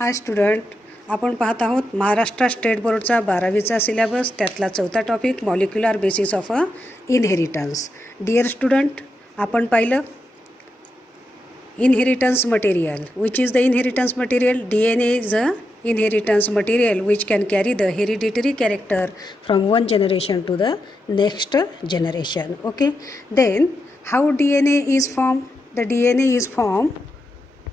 हाय student, आपण पाहत आहोत महाराष्ट्र स्टेट बोर्डचा 12वीचा सिलेबस, त्यातला चौथा topic molecular basis of a inheritance. Dear student, आपण पाहिलं inheritance material. Which is the inheritance material? DNA is a inheritance material which can carry the hereditary character from one generation to the next generation. Okay, then how DNA is formed? The DNA is formed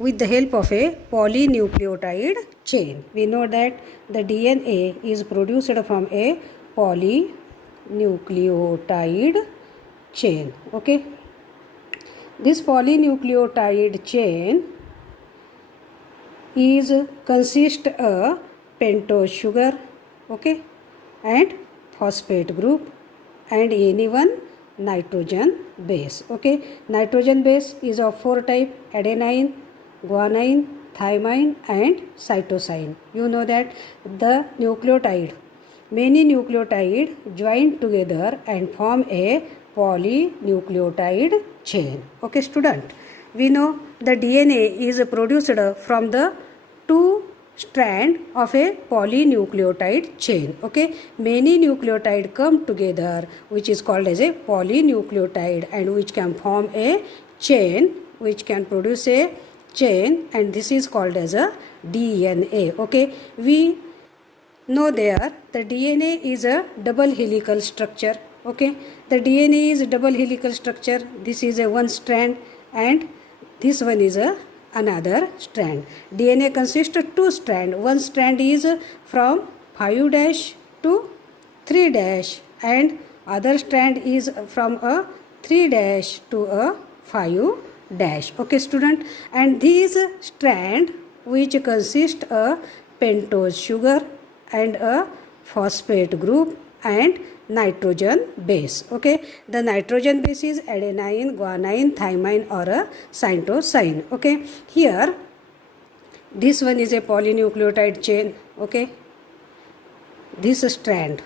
with the help of a polynucleotide chain. We know that the DNA is produced from a polynucleotide chain. Okay, this polynucleotide chain is consist a pentose sugar, okay, and phosphate group and any one nitrogen base. Okay, nitrogen base is of 4 type: adenine, guanine, thymine and cytosine. You know that the nucleotide, many nucleotide join together and form a polynucleotide chain. Okay student, we know the DNA is produced from the two strand of a polynucleotide chain. Okay, many nucleotide come together which is called as a polynucleotide and which can form a chain, which can produce a chain, and this is called as a DNA. Okay, we know there the DNA is a double helical structure. Okay, the DNA is a double helical structure. This is a one strand and this one is a another strand. DNA consists of two strands. One strand is from 5' to 3' and other strand is from a 3' to a 5'. Okay student, and these strand which consist a pentose sugar and a phosphate group and nitrogen base. Okay, the nitrogen base is adenine, guanine, thymine or a cytosine. Okay, here this one is a polynucleotide chain. Okay, this strand,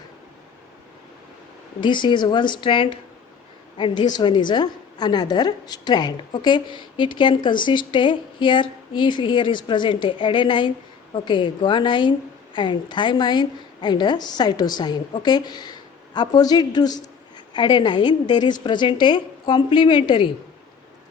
this is one strand and this one is a another strand. Okay, it can consist a here, if here is present a adenine, okay, guanine and thymine and a cytosine. Okay, opposite to adenine there is present a complementary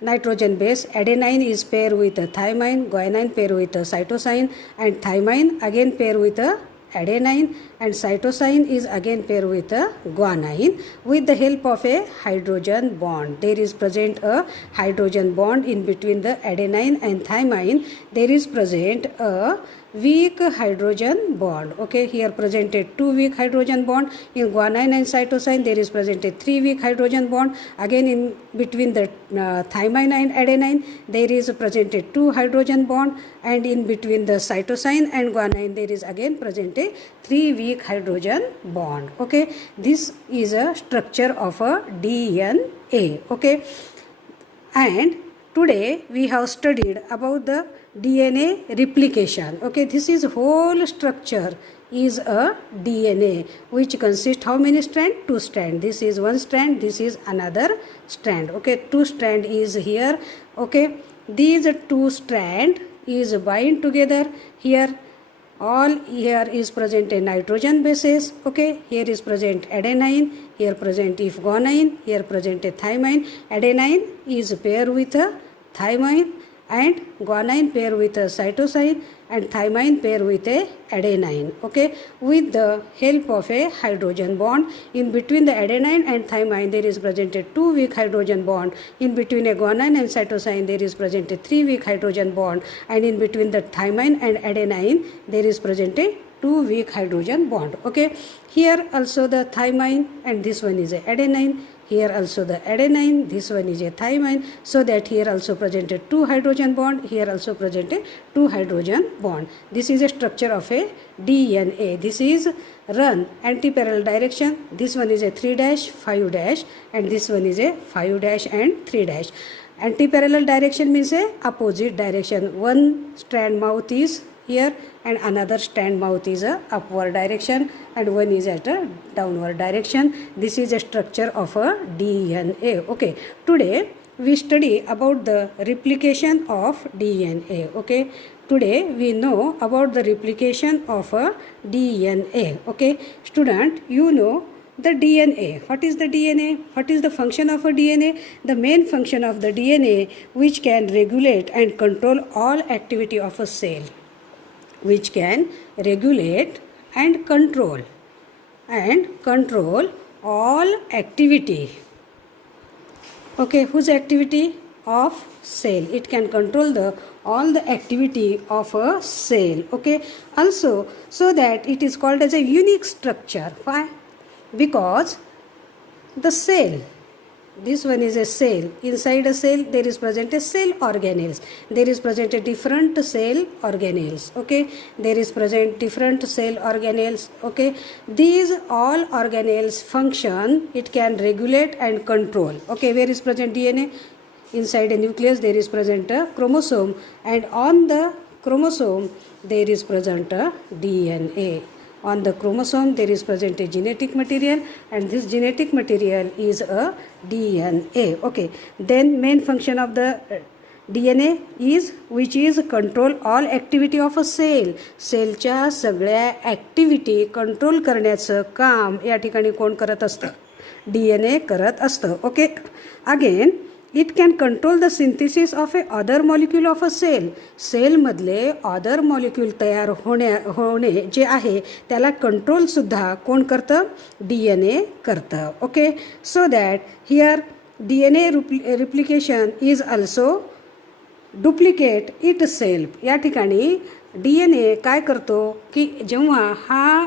nitrogen base. Adenine is paired with a thymine, guanine paired with a cytosine and thymine again paired with a adenine and cytosine is again paired with a guanine. With the help of a hydrogen bond, there is present a hydrogen bond in between the adenine and thymine. There is present a weak hydrogen bond. Okay, here presented 2 weak hydrogen bond. In guanine and cytosine there is present a 3 weak hydrogen bond. Again in between the thymine and adenine there is presented 2 hydrogen bond, and in between the cytosine and guanine there is again present a 3 weak hydrogen bond. Okay, this is a structure of a DNA. Okay, and today we have studied about the DNA replication. Okay, this is whole structure is a DNA which consists how many strand? 2 strand. This is one strand, this is another strand. Okay, 2 strand is here. Okay, these 2 strand is bind together. Here all here is present a nitrogen bases. Okay, here is present adenine, here present if guanine, here present a thymine. Adenine is paired with a thymine and guanine pair with a cytosine and thymine pair with a adenine. Okay, with the help of a hydrogen bond in between the adenine and thymine there is present a 2 weak hydrogen bond. In between a guanine and cytosine there is present a 3 weak hydrogen bond, and in between the thymine and adenine there is present a 2 weak hydrogen bond. Okay, here also the thymine and this one is a adenine. Here also the adenine, this one is a thymine, so that here also presented 2 hydrogen bond, here also presented 2 hydrogen bond. This is a structure of a DNA. This is run anti-parallel direction. This one is a 3', 5', and this one is a 5' and 3'. Anti-parallel direction means a opposite direction. One strand mouth is here and another strand mouth is a upward direction and one is at a downward direction. This is a structure of a DNA. Okay, today we study about the replication of DNA. Okay, today we know about the replication of a DNA. Okay, student, you know the DNA. What is the DNA? What is the function of a DNA? The main function of the DNA, which can regulate and control all activity of a cell, which can regulate and control all activity. Okay, whose activity? Of cell. It can control all the activity of a cell. Okay, also so that it is called as a unique structure. Why? Because the cell, this one is a cell. Inside a cell there is present a cell organelles. There is present a different cell organelles. Okay, there is present different cell organelles. Okay, these all organelles function, it can regulate and control. Okay, where is present DNA? Inside a nucleus there is present a chromosome, and on the chromosome there is present a DNA. On the chromosome there is present a genetic material, and this genetic material is a DNA. Okay, then main function of the DNA is, which is control all activity of a cell. सेलच्या सगळ्या activity control करण्याचं काम या ठिकाणी कोण करत असतं? DNA करत असतं. Okay, again it can control the synthesis of a other molecule of a cell. सेलमधले अदर मॉलिक्यूल तयार होणे जे आहे त्याला कंट्रोलसुद्धा कोण करतं? DNA करतं. Okay, so that here DNA replication is also duplicate it self. या ठिकाणी DNA काय करतो की जेव्हा हा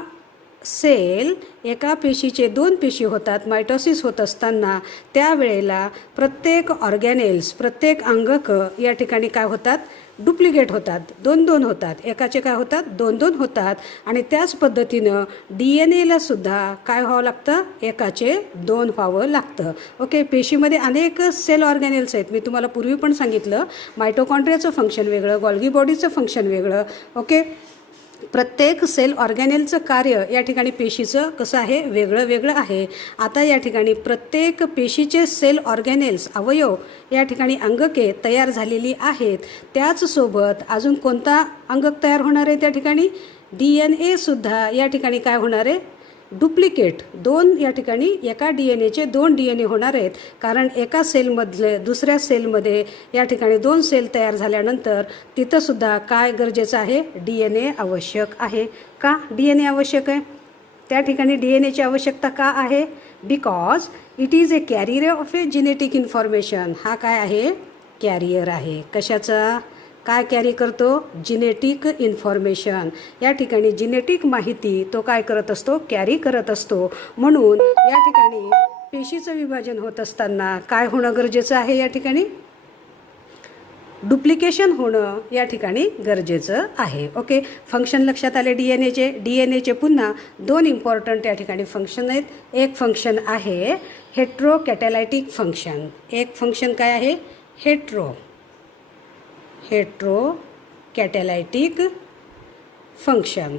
सेल एका पेशीचे दोन पेशी होतात, मायटोसिस होत असताना त्यावेळेला प्रत्येक ऑर्गॅनेल्स, प्रत्येक अंगक या ठिकाणी काय होतात? डुप्लिकेट होतात, दोन दोन होतात. एकाचे काय होतात? दोन दोन होतात. आणि त्याच पद्धतीनं DNAला सुद्धा काय व्हावं लागतं? एकाचे दोन व्हावं लागतं. ओके, पेशीमध्ये अनेक सेल ऑर्गॅनेल्स आहेत. मी तुम्हाला पूर्वी पण सांगितलं, मायटोकॉन्ड्रियाचं फंक्शन वेगळं, गॉल्गी बॉडीचं फंक्शन वेगळं. ओके, प्रत्येक सेल ऑर्गॅनेलचं कार्य या ठिकाणी पेशीचं कसं आहे? वेगळं वेगळं आहे. आता या ठिकाणी प्रत्येक पेशीचे सेल ऑर्गॅनेल्स, अवयव या ठिकाणी अंगके तयार झालेली आहेत. त्याचसोबत अजून कोणता अंगक तयार होणार आहे? त्या ठिकाणी DNA सुद्धा या ठिकाणी काय होणार आहे? डुप्लिकेट. दोन या ठिकाणी एका DNAचे दोन DNA होणार आहेत, कारण एका सेलमधले दुसऱ्या सेलमध्ये या ठिकाणी दोन सेल तयार झाल्यानंतर तिथंसुद्धा काय गरजेचं आहे? DNA आवश्यक आहे. का DNA आवश्यक आहे? त्या ठिकाणी DNAची आवश्यकता का आहे? Because it is a carrier of a genetic information. हा काय आहे? कॅरियर आहे. कशाचा? काय कॅरी करतो? Genetic information. या ठिकाणी जेनेटिक माहिती तो काय करत असतो? कॅरी करत असतो. म्हणून या ठिकाणी पेशीचं विभाजन होत असताना काय होणं गरजेचं आहे? या ठिकाणी डुप्लिकेशन होणं या ठिकाणी गरजेचं आहे. ओके, फंक्शन लक्षात आले DNAचे पुन्हा दोन इम्पॉर्टंट या ठिकाणी फंक्शन आहेत. एक फंक्शन आहे हेट्रोकॅटॅलायटिक फंक्शन. एक फंक्शन काय आहे? Heterocatalytic function.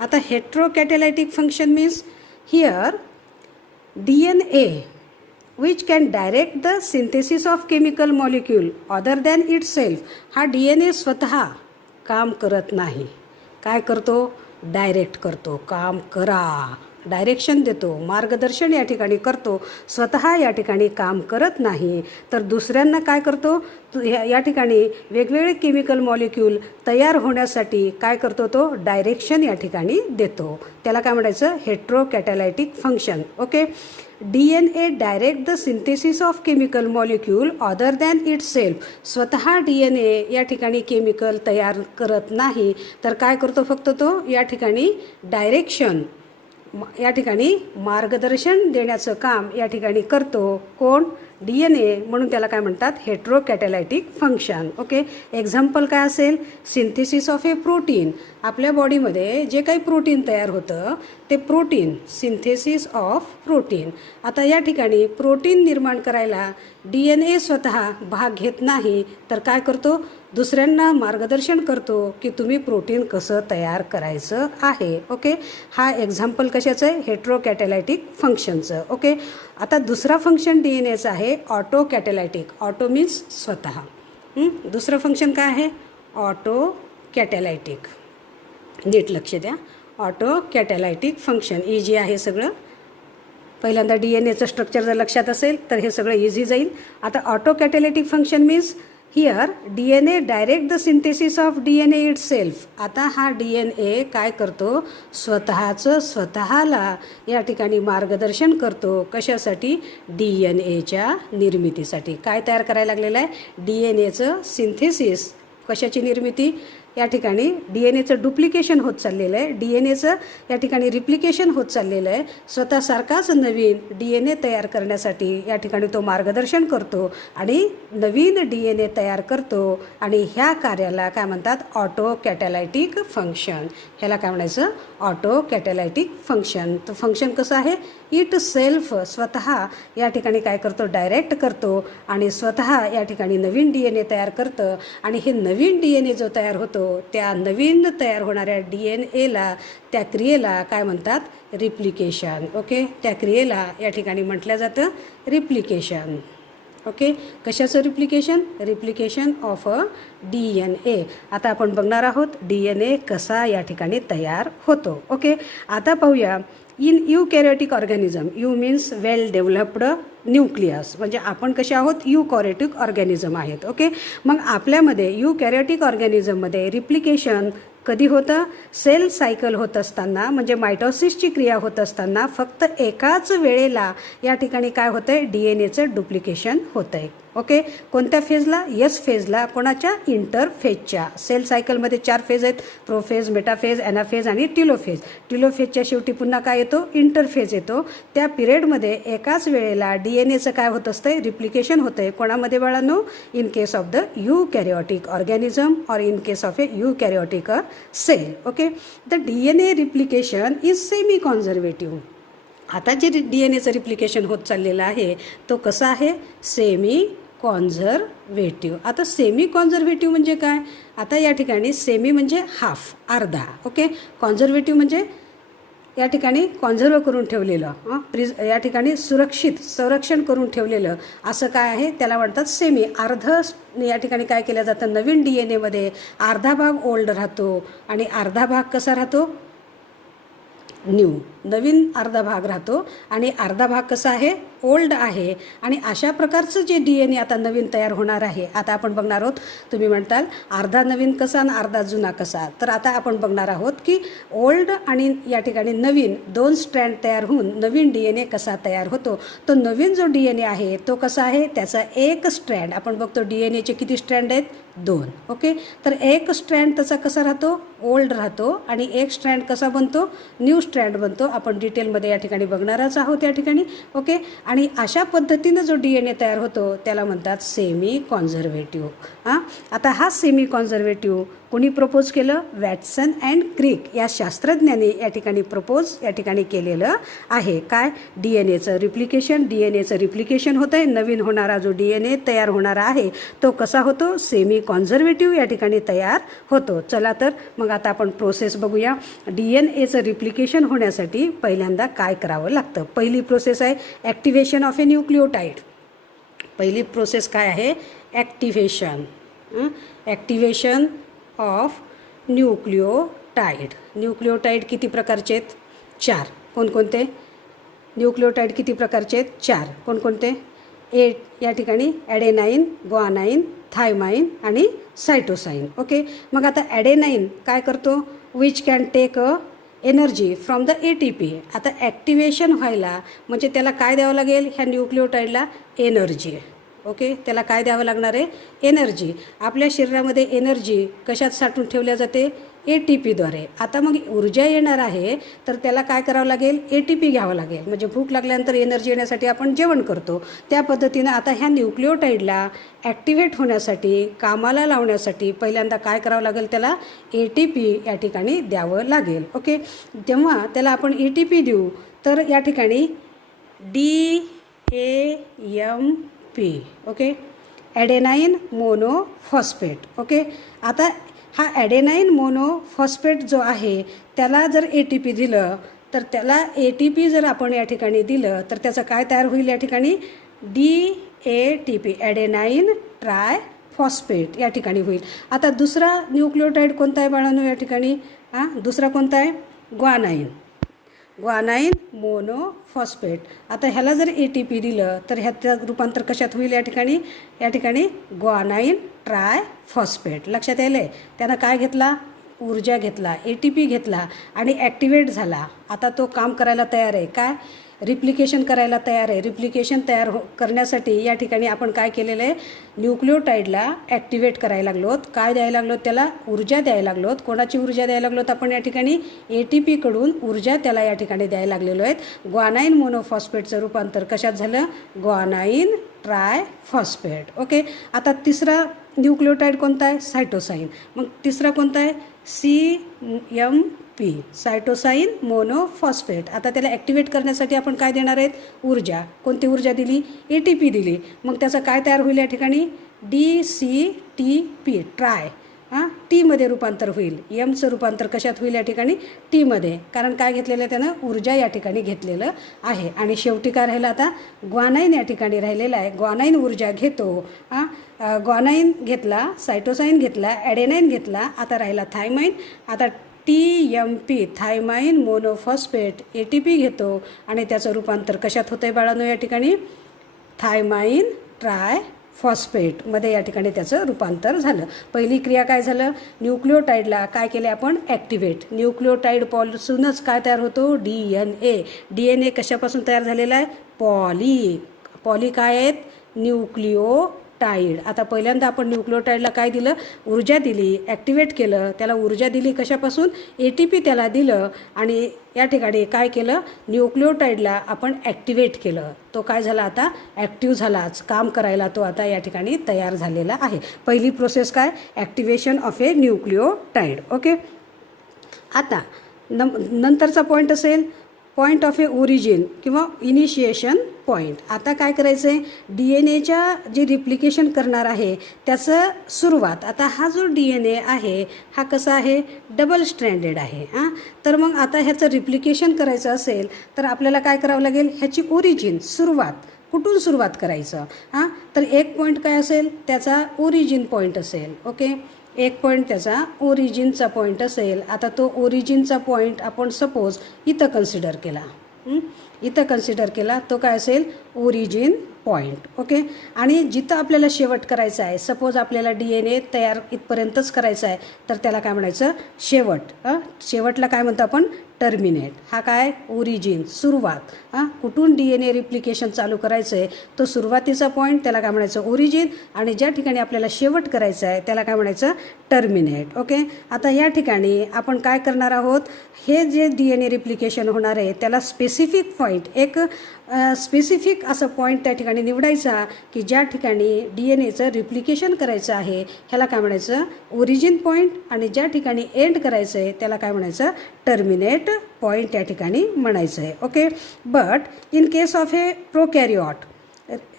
आता heterocatalytic function means here DNA which can direct the synthesis of chemical molecule other than itself. हा DNA स्वतः काम करत नाही. काय करतो? डायरेक्ट करतो. काम करा, डायरेक्शन देतो, मार्गदर्शन या ठिकाणी करतो. स्वतः या ठिकाणी काम करत नाही, तर दुसऱ्यांना काय करतो? या ठिकाणी वेगवेगळे केमिकल मॉलिक्यूल तयार होण्यासाठी काय करतो? तो डायरेक्शन या ठिकाणी देतो. त्याला काय म्हणायचं? Heterocatalytic function. Okay, DNA direct the synthesis of chemical molecule other than itself. स्वतः DNA या ठिकाणी केमिकल तयार करत नाही, तर काय करतो? फक्त तो या ठिकाणी डायरेक्शन, या ठिकाणी मार्गदर्शन देण्याचं काम या ठिकाणी करतो. कोण? DNA. म्हणून त्याला काय म्हणतात? हेट्रोकॅटॅलायटिक फंक्शन. ओके, एक्झाम्पल काय असेल? Synthesis of A protein. आपल्या बॉडीमध्ये जे काही प्रोटीन तयार होतं ते प्रोटीन, सिंथेसिस ऑफ प्रोटीन. आता या ठिकाणी प्रोटीन निर्माण करायला DNA स्वतः भाग घेत नाही, तर काय करतो, दुसऱ्यांना मार्गदर्शन करतो की तुम्ही प्रोटीन कसं तयार करायचं आहे. ओके, हा एक्झाम्पल कशाचं आहे, हेट्रोकॅटॅलायटिक फंक्शनचं. ओके, आता दुसरा फंक्शन DNAचं आहे ऑटो कॅटॅलायटिक. ऑटो मीन्स स्वतः. दुसरं फंक्शन काय आहे, ऑटो कॅटॅलायटिक. नीट लक्ष द्या, ऑटो कॅटॅलायटिक फंक्शन इझी आहे सगळं. पहिल्यांदा DNAचं स्ट्रक्चर जर लक्षात असेल तर हे सगळं इझी जाईल. आता autocatalytic function means here DNA direct the synthesis of DNA itself. आता हा DNA काय करतो, स्वतःला या ठिकाणी मार्गदर्शन करतो. कशासाठी, DNAच्या निर्मितीसाठी. काय तयार करायला लागलेलं आहे, DNAचं सिंथेसिस. कशाची निर्मिती, या ठिकाणी DNAचं डुप्लिकेशन होत चाललेलं आहे, DNAचं या ठिकाणी रिप्लिकेशन होत चाललेलं आहे. स्वतःसारखाच नवीन DNA तयार करण्यासाठी या ठिकाणी तो मार्गदर्शन करतो आणि नवीन DNA तयार करतो. आणि ह्या कार्याला काय म्हणतात, ऑटो कॅटॅलायटिक फंक्शन. ह्याला काय म्हणायचं, ऑटो कॅटॅलायटिक फंक्शन. तो फंक्शन कसं आहे, इट सेल्फ, स्वतः या ठिकाणी काय करतो, डायरेक्ट करतो आणि स्वतः या ठिकाणी नवीन DNA तयार करतं. आणि हे नवीन DNA जो तयार होतो त्या नवीन तयार होणाऱ्या DNAला, त्या क्रियेला काय म्हणतात, रिप्लिकेशन. ओके, त्या क्रियेला या ठिकाणी म्हटलं जातं रिप्लिकेशन. ओके, कशाचं replication, replication of a DNA. आता आपण बघणार आहोत DNA कसा या ठिकाणी तयार होतो. ओके, आता पाहूया in eukaryotic organism. Eu means well developed nucleus, म्हणजे आपण कसे आहोत, यूकॅरियोटिक ऑर्गॅनिझम आहेत. ओके, मग आपल्यामध्ये यूकॅरियोटिक ऑर्गॅनिझममध्ये रिप्लिकेशन कधी होतं, सेल सायकल होत असताना, म्हणजे मायटोसिसची क्रिया होत असताना फक्त एकाच वेळेला या ठिकाणी काय होतं आहे, DNAचं डुप्लिकेशन होतं आहे. ओके, कोणत्या फेजला, यस फेजला. कोणाच्या, इंटरफेजच्या. सेल सायकलमध्ये 4 फेज आहेत, प्रोफेज, मेटाफेज, ॲनाफेज आणि टिलोफेज. टिलोफेजच्या शेवटी पुन्हा काय येतो, इंटरफेज येतो. त्या पिरियडमध्ये एकाच वेळेला DNAचं काय होत असतं, रिप्लिकेशन होतं आहे. कोणामध्ये बाळांनो, in case of the eukaryotic organism or in case of a eukaryotic cell. Okay, the DNA replication is semi conservative. आता जे DNAचं रिप्लिकेशन होत चाललेलं आहे तो कसा आहे, सेमी कॉन्झर्वेटिव्ह. आता सेमी कॉन्झर्वेटिव्ह म्हणजे काय, आता या ठिकाणी सेमी म्हणजे हाफ, अर्धा. ओके, कॉन्झर्वेटिव्ह म्हणजे या ठिकाणी कॉन्झर्व करून ठेवलेलं, या ठिकाणी सुरक्षित, संरक्षण करून ठेवलेलं असं काय आहे, त्याला म्हणतात सेमी. अर्ध या ठिकाणी काय केलं जातं, नवीन DNAमध्ये अर्धा भाग ओल्ड राहतो आणि अर्धा भाग कसा राहतो, न्यू. नवीन अर्धा भाग राहतो आणि अर्धा भाग कसा आहे, ओल्ड आहे. आणि अशा प्रकारचं जे DNA आता नवीन तयार होणार आहे. आता आपण बघणार आहोत, तुम्ही म्हणताल अर्धा नवीन कसा आणि अर्धा जुना कसा, तर आता आपण बघणार आहोत की ओल्ड आणि या ठिकाणी नवीन 2 स्ट्रँड तयार होऊन नवीन DNA कसा तयार होतो. तो नवीन जो DNA आहे तो कसा आहे, त्याचा एक स्ट्रँड, आपण बघतो DNAचे किती स्ट्रँड आहेत, 2. ओके, तर एक स्ट्रँड त्याचा कसा राहतो, ओल्ड राहतो आणि एक स्ट्रँड कसा बनतो, न्यू स्ट्रँड बनतो. आपण डिटेलमध्ये या ठिकाणी बघणारच आहोत या ठिकाणी. ओके, आणि अशा पद्धतीनं जो DNA तयार होतो त्याला म्हणतात सेमी कॉन्झर्वेटिव्ह. आता हा सेमी कॉन्झर्वेटिव्ह कोणी प्रपोज केलं, वॅटसन अँड क्रिक या शास्त्रज्ञांनी या ठिकाणी प्रपोज या ठिकाणी केलेलं आहे. काय, DNAचं रिप्लिकेशन होतं आहे. नवीन होणारा जो DNA तयार होणारा आहे तो कसा होतो, सेमी कॉन्झर्वेटिव्ह या ठिकाणी तयार होतो. चला तर मग आता आपण प्रोसेस बघूया. DNAचं रिप्लिकेशन होण्यासाठी पहिल्यांदा काय करावं लागतं. पहिली प्रोसेस आहे ॲक्टिव्हेशन ऑफ ए न्यूक्लिओटाइड. पहिली प्रोसेस काय आहे, activation. Activation of nucleotide. Nucleotide किती प्रकारचे आहेत, 4. कोणकोणते, न्यूक्लिओटाइड किती प्रकारचे आहेत, 4. कोणकोणते, या ठिकाणी ॲडेनाईन, ग्वानाईन, थायमाईन आणि सायटोसाईन. ओके, मग आता ॲडेनाईन काय करतो, which can take a energy from the ATP. आता ॲक्टिव्हेशन व्हायला म्हणजे त्याला काय द्यावं लागेल, ह्या न्यूक्लिओटाइडला एनर्जी. ओके, त्याला काय द्यावं लागणार आहे, एनर्जी. आपल्या शरीरामध्ये एनर्जी कशात साठवून ठेवल्या जाते, ATPद्वारे. आता मग ऊर्जा येणार आहे तर त्याला काय करावं लागेल, ATP घ्यावं लागेल. म्हणजे भूक लागल्यानंतर एनर्जी येण्यासाठी आपण जेवण करतो त्या पद्धतीनं आता ह्या न्यूक्लिओटाईडला ॲक्टिव्हेट होण्यासाठी, कामाला लावण्यासाठी पहिल्यांदा काय करावं लागेल, त्याला ATP या ठिकाणी द्यावं लागेल. ओके, जेव्हा त्याला आपण ATP देऊ तर या ठिकाणी DAMP, ओके, ॲडेनाईन मोनोफॉस्फेट. ओके, आता हा ॲडेनाईन मोनोफॉस्फेट जो आहे त्याला जर ATP दिलं तर त्याला ATP जर आपण या ठिकाणी दिलं तर त्याचं काय तयार होईल, या ठिकाणी DATP, ॲडेनाईन ट्रायफॉस्फेट या ठिकाणी होईल. आता दुसरा न्यूक्लिओटाईड कोणता आहे बाळांनो या ठिकाणी, दुसरा कोणता आहे, ग्वानाईन मोनोफॉस्फेट. आता ह्याला जर ATP दिलं तर ह्याचं रूपांतर कशात होईल, या ठिकाणी ग्वानाईन ट्रायफॉस्फेट. लक्षात यायलं आहे, त्यानं काय घेतला, ऊर्जा घेतला, ATP घेतला आणि ॲक्टिवेट झाला. आता तो काम करायला तयार आहे, काय, रिप्लिकेशन करायला तयार आहे. रिप्लिकेशन करण्यासाठी या ठिकाणी आपण काय केलेलं आहे, न्यूक्लिओटाईडला ॲक्टिवेट करायला लागलोत. काय द्यायला लागलोत, त्याला ऊर्जा द्यायला लागलोत. कोणाची ऊर्जा द्यायला लागलोत आपण या ठिकाणी, ATPकडून ऊर्जा त्याला या ठिकाणी द्यायला लागलेलो आहेत. ग्वानाईन मोनोफॉस्फेटचं रूपांतर कशात झालं, ग्वानाईन ट्रायफॉस्फेट. ओके, आता तिसरा न्यूक्लिओटाईड कोणता आहे, सायटोसाईन. मग तिसरा कोणता आहे, CMP, सायटोसाईन मोनोफॉस्फेट. आता त्याला ॲक्टिवेट करण्यासाठी आपण काय देणार आहेत, ऊर्जा. कोणती ऊर्जा दिली, ATP दिली. मग त्याचं काय तयार होईल, या ठिकाणी DCTP, ट्राय, टीमध्ये रूपांतर होईल. Mचं रूपांतर कशात होईल, या ठिकाणी टीमध्ये. कारण काय घेतलेलं आहे, त्यानं ऊर्जा या ठिकाणी घेतलेलं आहे. आणि शेवटी काय राहिलं, आता ग्वानाईन या ठिकाणी राहिलेलं आहे. ग्वानाईन ऊर्जा घेतो, ग्वानाईन घेतला, सायटोसाईन घेतला, ॲडेनाईन घेतला, आता राहिला थायमाईन. आता TMP, थायमाईन मोनोफॉस्फेट, ATP घेतो आणि त्याचं रूपांतर कशात होतं आहे बाळांनो, या ठिकाणी थायमाईन ट्रायफॉस्फेटमध्ये या ठिकाणी त्याचं रूपांतर झालं. पहिली क्रिया काय झालं, न्यूक्लिओटाईडला काय केले आपण, ॲक्टिवेट. न्यूक्लिओटाईडपासूनच काय तयार होतो, DNA कशापासून तयार झालेला आहे, पॉली काय आहेत, न्यूक्लिओटाईड. आता पहिल्यांदा आपण न्यूक्लिओटाईडला काय दिलं, ऊर्जा दिली, ॲक्टिवेट केलं. त्याला ऊर्जा दिली कशापासून, ATP त्याला दिलं आणि या ठिकाणी काय केलं, न्यूक्लिओटाईडला आपण ॲक्टिवेट केलं. तो काय झाला, आता ॲक्टिव्ह झालाच, काम करायला तो आता या ठिकाणी तयार झालेला आहे. पहिली प्रोसेस काय, activation of A nucleotide. Okay, आता नंतरचा पॉईंट असेल पॉईंट ऑफ ए ओरिजिन किंवा इनिशिएशन पॉईंट. आता काय करायचं आहे, DNAच्या जे रिप्लिकेशन करणार आहे त्याचं सुरुवात. आता हा जो DNA आहे हा कसा आहे, डबल स्ट्रँडेड आहे. तर मग आता ह्याचं रिप्लिकेशन करायचं असेल तर आपल्याला काय करावं लागेल, ह्याची ओरिजिन, सुरुवात कुठून सुरुवात करायचं. तर एक पॉईंट काय असेल, त्याचा ओरिजिन पॉईंट असेल. ओके, एक पॉईंट त्याचा ओरिजिनचा पॉईंट असेल. आता तो ओरिजिनचा पॉईंट आपण सपोज इथं कन्सिडर केला, तो काय असेल, ओरिजिन पॉईंट. ओके, आणि जिथं आपल्याला शेवट करायचा आहे, सपोज आपल्याला DNA तयार इथपर्यंतच करायचा आहे तर त्याला काय म्हणायचं, शेवट. शेवटला काय म्हणतो आपण, टर्मिनेट. हा काय, ओरिजिन, सुरुवात. कुठून DNA रिप्लिकेशन चालू करायचं आहे तो सुरुवातीचा पॉईंट, त्याला काय म्हणायचं, ओरिजिन. आणि ज्या ठिकाणी आपल्याला शेवट करायचं आहे त्याला काय म्हणायचं, टर्मिनेट. ओके, आता या ठिकाणी आपण काय करणार आहोत, हे जे DNA रिप्लिकेशन होणार आहे त्याला स्पेसिफिक पॉईंट, एक स्पेसिफिक असं पॉईंट त्या ठिकाणी निवडायचा की ज्या ठिकाणी DNAचं रिप्लिकेशन करायचं आहे ह्याला काय म्हणायचं, ओरिजिन पॉईंट. आणि ज्या ठिकाणी एंड करायचं आहे त्याला काय म्हणायचं, टर्मिनेट पॉईंट या ठिकाणी म्हणायचं आहे. Okay, but in case of a prokaryote,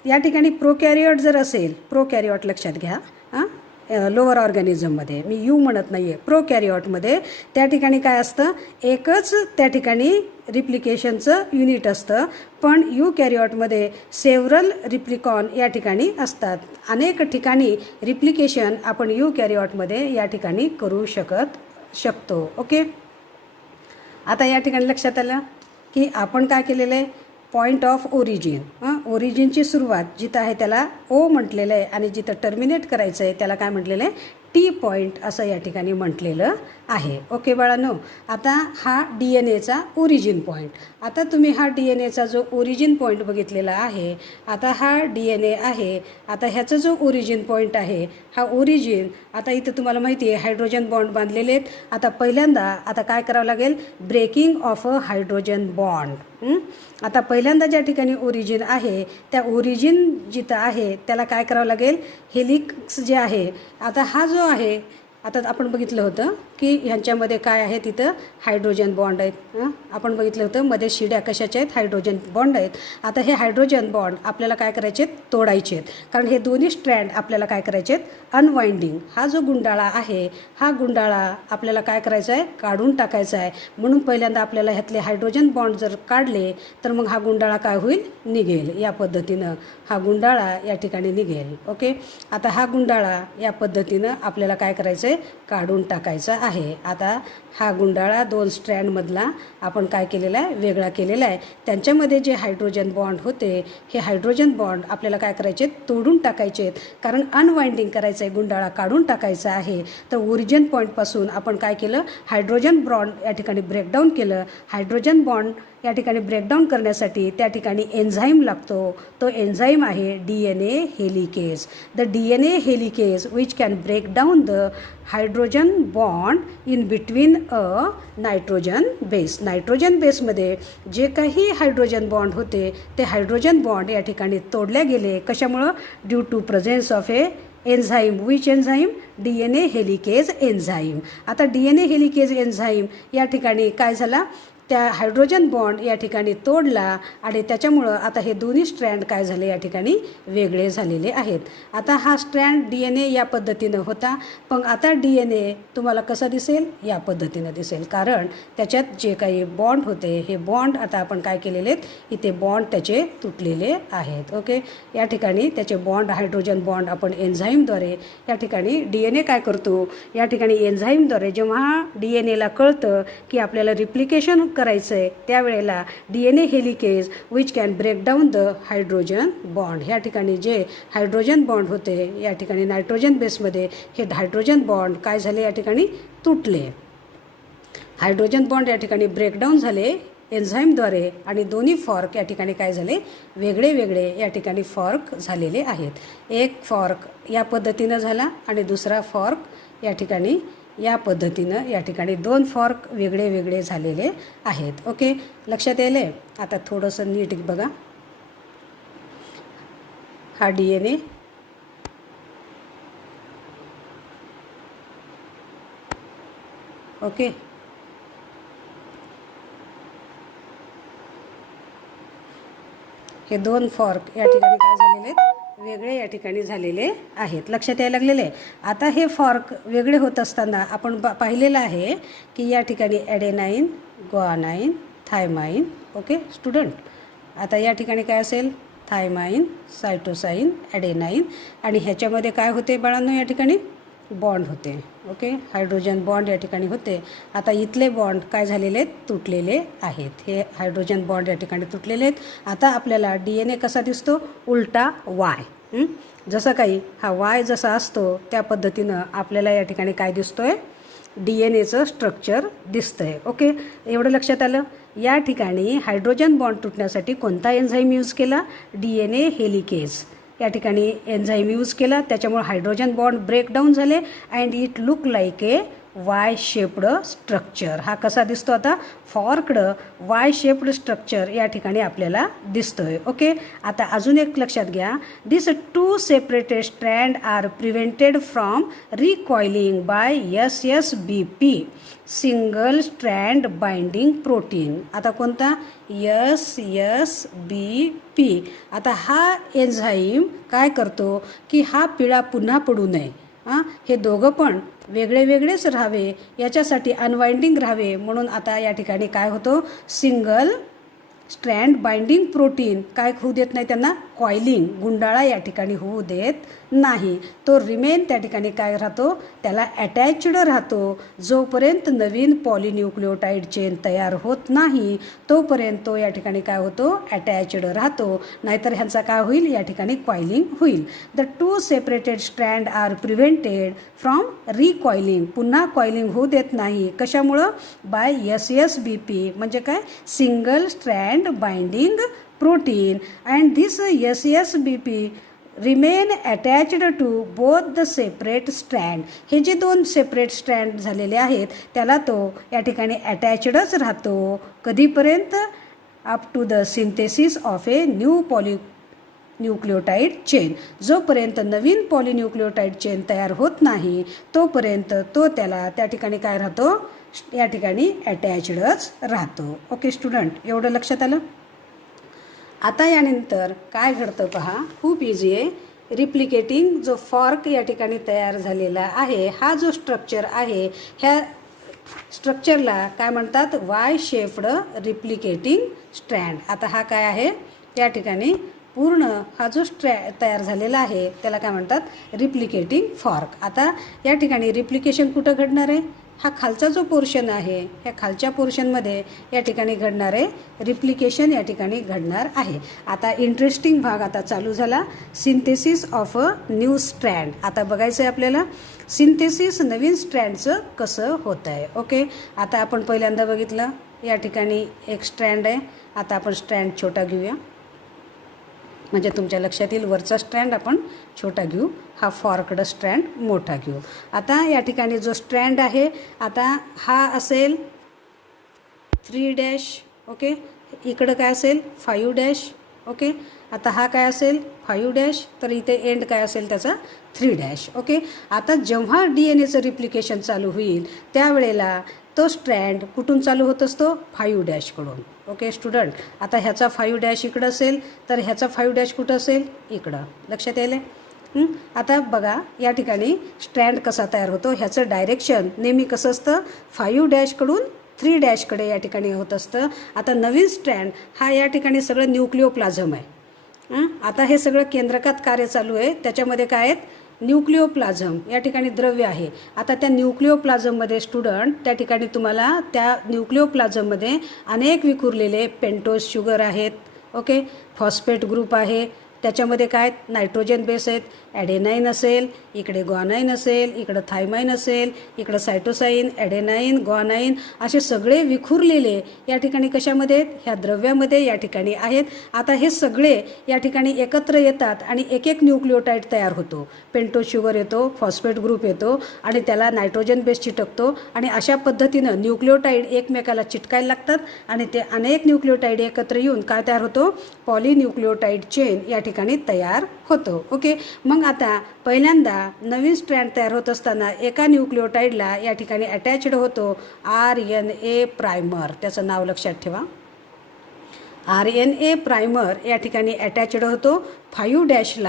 या ठिकाणी प्रोकॅरिओट जर असेल, प्रोकॅरिओट लक्षात घ्या, लोअर ऑर्गॅनिझममध्ये, मी यू म्हणत नाही आहे, प्रोकॅरिओटमध्ये त्या ठिकाणी काय असतं, एकच त्या ठिकाणी रिप्लिकेशनचं युनिट असतं. पण युकॅरिओटमध्ये सेव्हरल रिप्लिकॉन या ठिकाणी असतात. अनेक ठिकाणी रिप्लिकेशन आपण युकॅरिओटमध्ये या ठिकाणी करू शकतो. ओके, आता या ठिकाणी लक्षात आलं की आपण काय केलेलं आहे, पॉईंट ऑफ ओरिजिन, ओरिजिनची सुरुवात जिथं आहे त्याला O म्हटलेलं आहे आणि जिथं टर्मिनेट करायचं आहे त्याला काय म्हटलेलं आहे, टी पॉईंट असं या ठिकाणी म्हटलेलं आहे. ओके बाळांनो, आता हा DNA ओरिजिन पॉईंट. आता तुम्ही हा DNA जो ओरिजिन पॉईंट बघितलेला आहे, आता हा DNA आहे. आता ह्याचा जो ओरिजिन पॉईंट आहे, हा ओरिजिन, आता इथं तुम्हाला माहिती आहे हायड्रोजन बॉन्ड बांधलेले आहेत. आता पहिल्यांदा आता काय करावं लागेल, breaking of a hydrogen bond. आता पहिल्यांदा ज्या ठिकाणी ओरिजिन आहे, त्या ओरिजिन जिथं आहे त्याला काय करावं लागेल, हेलिक्स जे आहे. आता हा जो आहे, आता आपण बघितलं होतं की ह्यांच्यामध्ये काय आहे, तिथं हायड्रोजन बॉन्ड आहेत. आपण बघितलं होतं मध्ये शिड्या कशाच्या आहेत, हायड्रोजन बॉन्ड आहेत. आता हे हायड्रोजन बॉन्ड आपल्याला काय करायचे आहेत, तोडायचे आहेत. कारण हे दोन्ही स्ट्रँड आपल्याला काय करायचे आहेत, अनवाइंडिंग. हा जो गुंडाळा आहे, हा गुंडाळा आपल्याला काय करायचा आहे, काढून टाकायचा आहे. म्हणून पहिल्यांदा आपल्याला ह्यातले हायड्रोजन बॉन्ड जर काढले तर मग हा गुंडाळा काय होईल, निघेल. या पद्धतीनं हा गुंडाळा या ठिकाणी निघेल. ओके, आता हा गुंडाळा या पद्धतीनं आपल्याला काय करायचं आहे, काढून टाकायचा आहे. आता हा गुंडाळा दोन स्ट्रँडमधला आपण काय केलेला आहे, वेगळा केलेला आहे. त्यांच्यामध्ये जे हायड्रोजन बॉन्ड होते, हे हायड्रोजन बॉन्ड आपल्याला काय करायचे, तोडून टाकायचे आहेत. कारण अनवाइंडिंग करायचं आहे, गुंडाळा काढून टाकायचा आहे. तर ओरिजिन पॉईंटपासून आपण काय केलं, हायड्रोजन बॉन्ड या ठिकाणी ब्रेकडाऊन केलं. हायड्रोजन बॉन्ड या ठिकाणी ब्रेकडाऊन करण्यासाठी त्या ठिकाणी एन्झाईम लागतो. तो एन्झाईम आहे DNA helicase. The DNA helicase which can break down the hydrogen bond in between a nitrogen base. Nitrogen बेसमध्ये जे काही हायड्रोजन बॉन्ड होते, ते हायड्रोजन बॉन्ड या ठिकाणी तोडल्या गेले. कशामुळं, due to presence of a enzyme. Which enzyme, DNA helicase enzyme. आता DNA हेलिकेज एन्झाईम या ठिकाणी काय झाला, त्या हायड्रोजन बॉन्ड या ठिकाणी तोडला आणि त्याच्यामुळं आता हे दोन्ही स्ट्रँड काय झाले, या ठिकाणी वेगळे झालेले आहेत. आता हा स्ट्रँड DNA या पद्धतीनं होता, पण आता DNA तुम्हाला कसा दिसेल, या पद्धतीनं दिसेल. कारण त्याच्यात जे काही बॉन्ड होते, हे बॉन्ड आता आपण काय केलेले आहेत, इथे बॉन्ड त्याचे तुटलेले आहेत. ओके, या ठिकाणी त्याचे बॉन्ड, हायड्रोजन बॉन्ड आपण एन्झाईमद्वारे या ठिकाणी DNA काय करतो, या ठिकाणी एन्झाईमद्वारे जेव्हा DNAला कळतं की आपल्याला रिप्लिकेशन करायचं आहे, त्यावेळेला DNA helicase which can break down the hydrogen bond. ह्या ठिकाणी जे हायड्रोजन बॉन्ड होते, या ठिकाणी नायट्रोजन बेसमध्ये हे हायड्रोजन बॉन्ड काय झाले, या ठिकाणी तुटले. हायड्रोजन बॉन्ड या ठिकाणी ब्रेकडाऊन झाले एन्झाईमद्वारे आणि दोन्ही फॉर्क या ठिकाणी काय झाले, वेगळे वेगळे या ठिकाणी फॉर्क झालेले आहेत. एक फॉर्क या पद्धतीनं झाला आणि दुसरा फॉर्क या ठिकाणी या पद्धतीनं, या ठिकाणी दोन फॉर्क वेगळे वेगळे झालेले आहेत. ओके, लक्षात यायले. आता थोडंसं नीट बघा. हा DNA, ओके, हे दोन फॉर्क या ठिकाणी काय झालेले आहेत, वेगळे या ठिकाणी झालेले आहेत. लक्षात यायला लागलेले. आता हे फॉर्क वेगळे होत असताना आपण पाहिलेलं आहे की या ठिकाणी ॲडेनाईन, ग्वानाईन, थायमाईन. ओके स्टुडंट, आता या ठिकाणी काय असेल, थायमाईन, सायटोसाईन, ॲडेनाईन आणि ह्याच्यामध्ये काय होते बाळांनो, या ठिकाणी बॉन्ड होते. ओके, हायड्रोजन बॉन्ड या ठिकाणी होते. आता इथले बॉन्ड काय झालेले आहेत, तुटलेले आहेत. हे हायड्रोजन बॉन्ड या ठिकाणी तुटलेले आहेत. आता आपल्याला DNA कसा दिसतो, उलटा Y. जसं काही हा Y जसा असतो त्या पद्धतीनं आपल्याला या ठिकाणी काय दिसतोय, DNAचं स्ट्रक्चर दिसतंय. ओके, एवढं लक्षात आलं. या ठिकाणी हायड्रोजन बॉन्ड तुटण्यासाठी कोणता एन्झाईम यूज केला, DNA हेलिकेज या ठिकाणी एन्झाईम यूज केला. त्याच्यामुळे हायड्रोजन बॉन्ड ब्रेकडाऊन झाले and it look like A Y shaped structure. हा कसा दिसतो आता, फॉर्क्ड Y शेप्ड स्ट्रक्चर या ठिकाणी आपल्याला दिसतोय. ओके, आता अजून एक लक्षात घ्या. This two separated strand are prevented from recoiling by SSBP, single strand binding protein. आता कोणता, SSBP. आता हा एन्झाईम काय करतो की हा पिळा पुन्हा पडू नये, हे दोघं पण वेगळे वेगळेच राहावे, याच्यासाठी अनवाइंडिंग राहावे. म्हणून आता या ठिकाणी काय होतो, सिंगल स्ट्रँड बाइंडिंग प्रोटीन काय होऊ देत नाही त्यांना, कॉइलिंग गुंडाळा या ठिकाणी होऊ देत नाही. तो रिमेन त्या ठिकाणी काय राहतो, त्याला अटॅच्ड राहतो. जोपर्यंत नवीन पॉलिन्यूक्लियोटाईड चेन तयार होत नाही तोपर्यंत तो या ठिकाणी काय होतो, अटॅच्ड राहतो. नाहीतर ह्यांचा काय होईल, या ठिकाणी कॉइलिंग होईल. The two separated strand are prevented from recoiling. पुन्हा कॉइलिंग होऊ देत नाही. कशामुळं, बाय SSBP म्हणजे काय, single strand binding protein. And this SSBP remain attached to both the separate strand. हे जे दोन सेपरेट स्ट्रँड झालेले आहेत त्याला तो या ठिकाणी अटॅचडच राहतो. कधीपर्यंत, up to the synthesis of a new nucleotide chain. जोपर्यंत नवीन पॉलिन्यूक्लियोटाईड चेन तयार होत नाही तोपर्यंत तो त्याला त्या ठिकाणी काय राहतो, या ठिकाणी अटॅचडच राहतो. ओके स्टुडंट, एवढं लक्षात आलं. आता यानंतर काय घडतं पहा, खूप इझी आहे. रिप्लिकेटिंग जो फॉर्क या ठिकाणी तयार झालेला आहे, हा जो स्ट्रक्चर आहे ह्या स्ट्रक्चरला काय म्हणतात, वाय शेप्ड रिप्लिकेटिंग स्ट्रँड. आता हा काय आहे, या ठिकाणी पूर्ण हा जो तयार झालेला आहे त्याला काय म्हणतात, रिप्लिकेटिंग फॉर्क. आता या ठिकाणी रिप्लिकेशन कुठं घडणार आहे, हा खालचा जो पोर्शन आहे ह्या खालच्या पोर्शनमध्ये या ठिकाणी घडणारे रिप्लिकेशन या ठिकाणी घडणार आहे. आता इंटरेस्टिंग भाग आता चालू झाला, synthesis of a new strand. आता बघायचं आहे आपल्याला सिंथेसिस नवीन स्ट्रँडचं कसं होतं आहे. ओके, आता आपण पहिल्यांदा बघितलं या ठिकाणी एक स्ट्रँड आहे. आता आपण स्ट्रँड छोटा घेऊया म्हणजे तुमच्या लक्षात येईल. वरचा स्ट्रँड आपण छोटा घेऊ, हा फॉर्कड स्ट्रँड मोठा घेऊ. आता या ठिकाणी जो स्ट्रँड आहे आता हा असेल 3 ओके, इकडं काय असेल 5 ओके. आता हा काय असेल 5 तर इथे एंड काय असेल त्याचा 3 ओके. आता जेव्हा DNAचं रिप्लिकेशन चालू होईल त्यावेळेला तो स्ट्रँड कुठून चालू होत असतो, 5 कडून. ओके स्टुडंट, आता ह्याचा 5 इकडं असेल तर ह्याचा 5 कुठं असेल, इकडं. लक्षात यायला. आता बघा या ठिकाणी स्ट्रँड कसा तयार होतो, ह्याचं डायरेक्शन नेहमी कसं असतं, 5 कडून 3 कडे या ठिकाणी होत असतं. आता नवीन स्ट्रँड हा या ठिकाणी सगळं न्यूक्लिओप्लाझम आहे. आता हे सगळं केंद्रकात कार्य चालू आहे. त्याच्यामध्ये काय आहेत, न्यूक्लिओप्लाझम या ठिकाणी द्रव्य आहे. आता त्या न्यूक्लिओप्लाझममध्ये स्टुडंट त्या ठिकाणी तुम्हाला त्या न्यूक्लिओप्लाझममध्ये अनेक विखुरलेले पेंटोज शुगर आहेत. ओके, फॉस्फेट ग्रुप आहे. त्याच्यामध्ये काय नायट्रोजन बेस आहेत, ॲडेनाईन असेल, इकडे ग्वानाईन असेल, इकडं थायमाईन असेल, इकडं सायटोसाईन, ॲडेनाईन, ग्वानाईन असे सगळे विखुरलेले या ठिकाणी कशामध्ये आहेत, ह्या द्रव्यामध्ये या ठिकाणी आहेत. आता हे सगळे या ठिकाणी एकत्र येतात आणि एक एक न्यूक्लियोटाईड तयार होतो. पेंटोज शुगर येतो, फॉस्फेट ग्रुप येतो आणि त्याला नायट्रोजन बेस चिटकतो आणि अशा पद्धतीनं न्यूक्लियोटाईड एकमेकाला चिटकायला लागतात आणि ते अनेक न्यूक्लियोटाईड एकत्र येऊन काय तयार होतो, पॉलिन्यूक्लियोटाईड चेन या ठिकाणी तयार होतो. ओके, मग आता पहिल्यांदा नवीन स्ट्रँड तयार होत असताना एका न्यूक्लियोटाईडला या ठिकाणी अटॅच्ड होतो RNA प्रायमर. त्याचं नाव लक्षात ठेवा, RNA प्रायमर या ठिकाणी अटॅच्ड होतो 5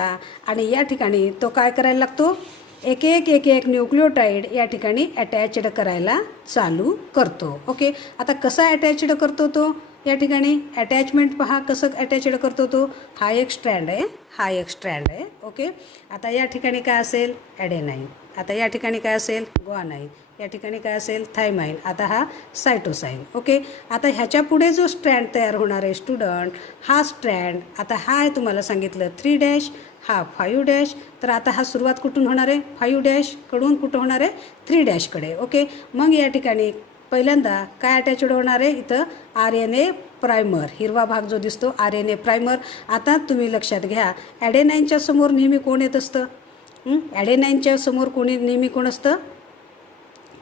आणि या ठिकाणी तो काय करायला लागतो, एक एक न्यूक्लियोटाईड या ठिकाणी अटॅच्ड करायला चालू करतो. ओके, आता कसा अटॅच्ड करतो तो, या ठिकाणी अटॅचमेंट पहा कसं अटॅच्ड करतो तो. हा एक स्ट्रँड आहे, हा एक स्ट्रँड आहे. ओके, आता या ठिकाणी काय असेल ॲडेनाईन, आता या ठिकाणी काय असेल ग्वानाईन, या ठिकाणी काय असेल थायमाईन, आता हा सायटोसाईन. ओके, आता ह्याच्या पुढे जो स्ट्रँड तयार होणार आहे स्टुडंट, हा स्ट्रँड आता हा आहे तुम्हाला सांगितलं 3 हा 5 तर आता हा सुरुवात कुठून होणार आहे, 5 कडून कुठं होणार आहे 3 कडे. ओके, मग या ठिकाणी पहिल्यांदा काय अटॅच्ड होणार आहे, इथं RNA प्रायमर, हिरवा भाग जो दिसतो RNA प्रायमर. आता तुम्ही लक्षात घ्या, ॲडेनाईनच्या समोर नेहमी कोण येत असतं, ॲडेनाईनच्या समोर नेहमी कोण असतं,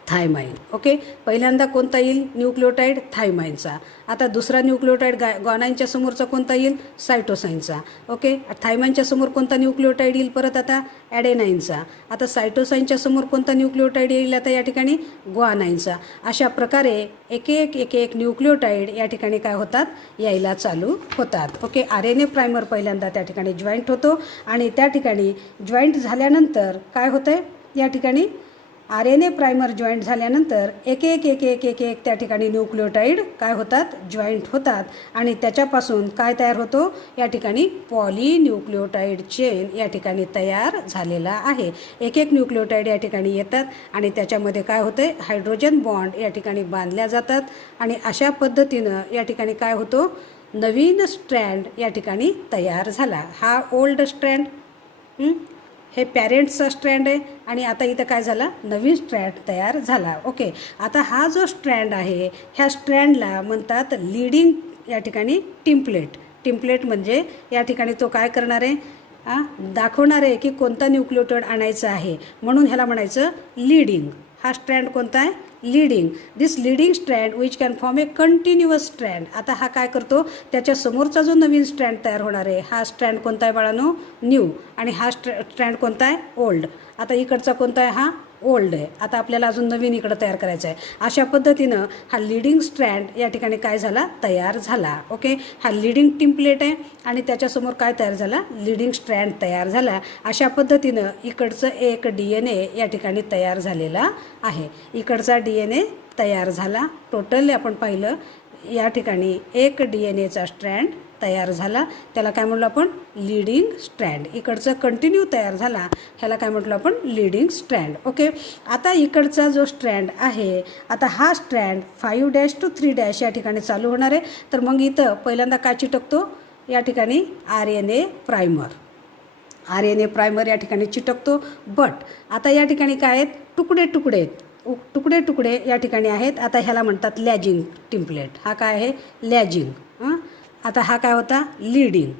थायमाईन. ओके, पहिल्यांदा कोणता येईल न्यूक्लियोटाईड, थायमाईनचा. आता दुसरा न्यूक्लियोटाईड ग्वानाईनच्या समोरचा कोणता येईल, सायटोसाईनचा. ओके, थायमाईनच्या समोर कोणता न्यूक्लियोटाईड येईल परत आता, ॲडेनाईनचा. आता सायटोसाईनच्या समोर कोणता न्यूक्लियोटाईड येईल आता या ठिकाणी, ग्वानाईनचा. अशा प्रकारे एक एक न्यूक्लियोटाईड या ठिकाणी काय होतात, यायला चालू होतात. ओके, RNA प्रायमर पहिल्यांदा त्या ठिकाणी जॉईंट होतो आणि त्या ठिकाणी जॉईंट झाल्यानंतर काय होतं आहे, या ठिकाणी RNA प्रायमर जॉईंट झाल्यानंतर एक एक एक एक एक एक त्या ठिकाणी न्यूक्लिओटाईड काय होतात, जॉईंट होतात आणि त्याच्यापासून काय तयार होतो, या ठिकाणी पॉलीन्यूक्लिओटाईड चेन या ठिकाणी तयार झालेला आहे. एक एक न्यूक्लिओटाईड या ठिकाणी येतात आणि त्याच्यामध्ये काय होतं, हायड्रोजन बॉन्ड या ठिकाणी बांधल्या जातात आणि अशा पद्धतीनं या ठिकाणी काय होतो, नवीन स्ट्रँड या ठिकाणी तयार झाला. हा ओल्ड स्ट्रँड, हे पॅरेंट्सचा स्ट्रँड आहे आणि आता इथं काय झाला, नवीन स्ट्रँड तयार झाला. ओके, आता हा जो स्ट्रँड आहे ह्या स्ट्रँडला म्हणतात लीडिंग या ठिकाणी टिम्पलेट. टिम्पलेट म्हणजे या ठिकाणी तो काय करणार आहे, दाखवणार आहे की कोणता न्यूक्लिओटाईड आणायचा आहे, म्हणून ह्याला म्हणायचं लीडिंग. हा स्ट्रँड कोणता आहे, leading. This leading strand which can form A continuous strand. आता हा काय करतो, त्याच्या समोरचा जो नवीन स्ट्रँड तयार होणार आहे हा स्ट्रँड कोणता आहे बाळांनो, न्यू, आणि हा स्ट्रँड कोणता आहे, ओल्ड. आता इकडचा कोणता आहे, हा ओल्ड आहे. आता आपल्याला अजून नवीन इकडं तयार करायचं आहे. अशा पद्धतीनं हा लीडिंग स्ट्रँड या ठिकाणी काय झाला, तयार झाला. ओके, हा लीडिंग टिम्पलेट आहे आणि त्याच्यासमोर काय तयार झाला, लीडिंग स्ट्रँड तयार झाला. अशा पद्धतीनं इकडचं एक DNA या ठिकाणी तयार झालेला आहे. इकडचा DNA तयार झाला. टोटल आपण पाहिलं या ठिकाणी एक DNAचा स्ट्रँड तयार झाला, त्याला काय म्हटलं आपण, लीडिंग स्ट्रँड. इकडचं कंटिन्यू तयार झाला, ह्याला काय म्हटलं आपण, लीडिंग स्ट्रँड. ओके, आता इकडचा जो स्ट्रँड आहे, आता हा स्ट्रँड 5' to 3' या ठिकाणी चालू होणार आहे. तर मग इथं पहिल्यांदा काय चिटकतो, या ठिकाणी RNA प्रायमर. RNA प्रायमर या ठिकाणी चिटकतो. बट आता या ठिकाणी काय आहेत, तुकडे तुकडे आहेत, तुकडे तुकडे या ठिकाणी आहेत. आता ह्याला म्हणतात लॅजिंग टिम्पलेट. हा काय आहे, लॅजिंग. आता हा काय होता, लीडिंग.